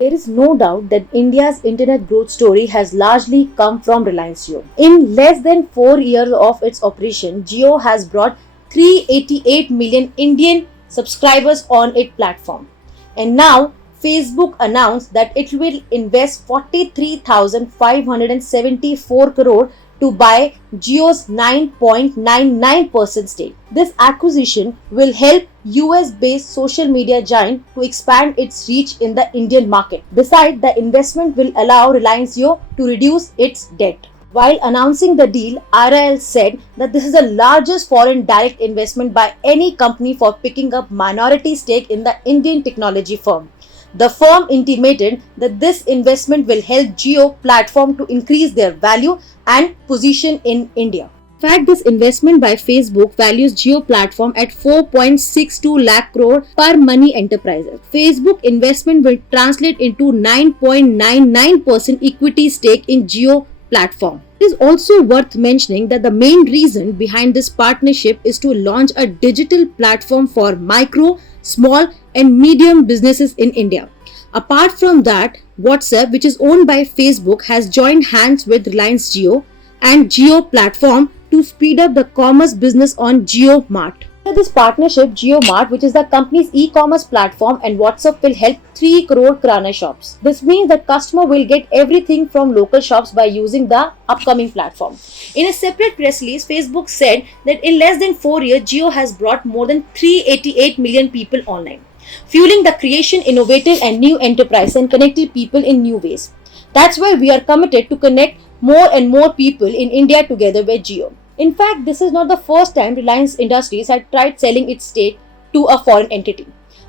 There is no doubt that India's internet growth story has largely come from Reliance Jio. In less than 4 years of its operation, Jio has brought 388 million Indian subscribers on its platform. And now, Facebook announced that it will invest 43,574 crore to buy Jio's 9.99% stake. This acquisition will help US-based social media giant to expand its reach in the Indian market. Besides, the investment will allow Reliance Jio to reduce its debt. While announcing the deal, RIL said that this is the largest foreign direct investment by any company for picking up minority stake in the Indian technology firm. The firm intimated that this investment will help Jio platform to increase their value and position in India. In fact, this investment by Facebook values Jio platform at 4.62 lakh crore per money enterprises. Facebook investment will translate into 9.99% equity stake in Jio platform. It is also worth mentioning that the main reason behind this partnership is to launch a digital platform for micro, small and medium businesses in India. Apart from that, WhatsApp, which is owned by Facebook, has joined hands with Reliance Jio and Jio platform to speed up the commerce business on JioMart. This partnership, JioMart, which is the company's e-commerce platform, and WhatsApp will help 3 crore kirana shops. This means that customer will get everything from local shops by using the upcoming platform. In a separate press release, Facebook said that in less than 4 years, Jio has brought more than 388 million people online, fueling the creation, innovative and new enterprise and connecting people in new ways. That's why we are committed to connect more and more people in India together with Jio. In fact, this is not the first time Reliance Industries had tried selling its stake to a foreign entity.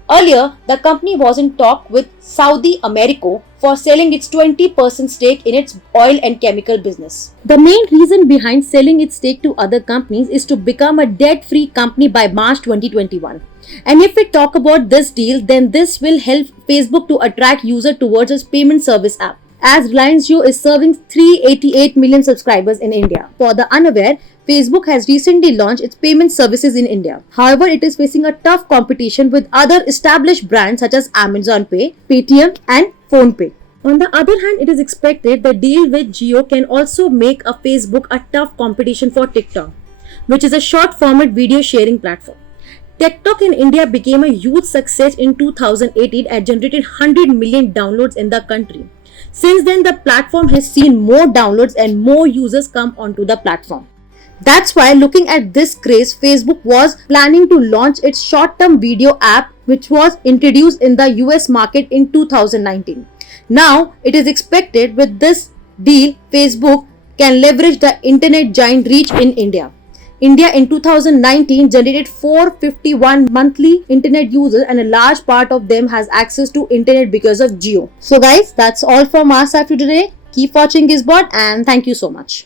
Earlier, the company was in talk with Saudi Aramco for selling its 20% stake in its oil and chemical business. The main reason behind selling its stake to other companies is to become a debt-free company by March 2021. And if we talk about this deal, then this will help Facebook to attract users towards its payment service app, as Reliance Jio is serving 388 million subscribers in India. For the unaware, Facebook has recently launched its payment services in India. However, it is facing a tough competition with other established brands such as Amazon Pay, Paytm and PhonePe. On the other hand, it is expected the deal with Jio can also make a Facebook a tough competition for TikTok, which is a short format video sharing platform. TikTok in India became a huge success in 2018 and generated 100 million downloads in the country. Since then, the platform has seen more downloads and more users come onto the platform. That's why, looking at this craze, Facebook was planning to launch its short-term video app, which was introduced in the US market in 2019. Now, it is expected with this deal, Facebook can leverage the internet giant reach in India. India in 2019 generated 451 monthly internet users, and a large part of them has access to internet because of Jio. So guys, that's all from our side for today. Keep watching Gizbot and thank you so much.